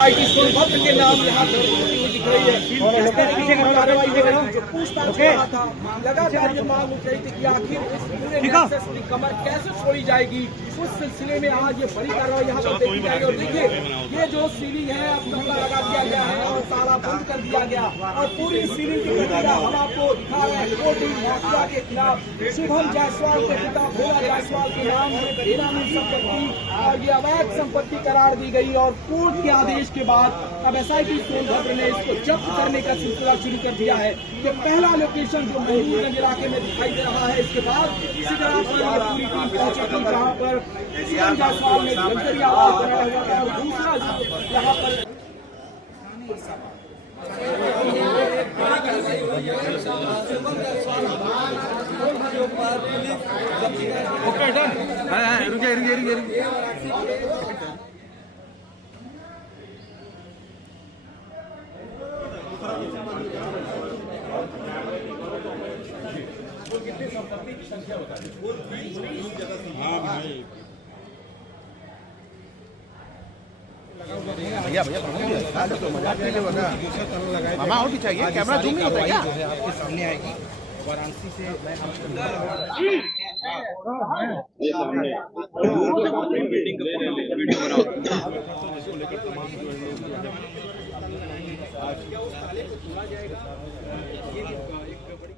IT Sonbhadra के नाम यहाँ दिख रही है। इस तरीके की कार्रवाई हो रही जो पूछताछ हो रहा था, लगातार ये मांग उठ रही थी कि आखिर इस पूरे नेक्सस की कमर कैसे छोड़ी जाएगी। उस सिलसिले में आज ये बड़ी कार्रवाई यहाँ पर देखी जाएगी। और देखिए ये जो सीलिंग है अब ताला लगा दिया गया है और ताला बंद कर दिया गया और पूरी सीलिंग की प्रक्रिया हम आपको दिखा रहे हैं। कोर्टिंग माफिया के खिलाफ शुभम जायसवाल के पिता भोला जायसवाल के नाम में बेनामी संपत्ति और ये अवैध संपत्ति करार दी गई और कोर्ट के आदेश के बाद अब एसआईटी सोनभद्र ने इसको जब्त करने का सिलसिला शुरू कर दिया है। तो पहला लोकेशन जो महबूबगंज इलाके में दिखाई दे रहा है, इसके बाद इसी तरह पर ये पूरी टीम पहुंचेगी जहां पर शुभम जायसवाल ने जमकर आवाज बनाया हुआ था और दूसरा यहाँ पर कितनी संपत्ति की संख्या बता भैया मामा और भी चाहिए कैमरा जूम नहीं होता क्या आपके सामने आएगी वाराणसी से वीडियो बनाओ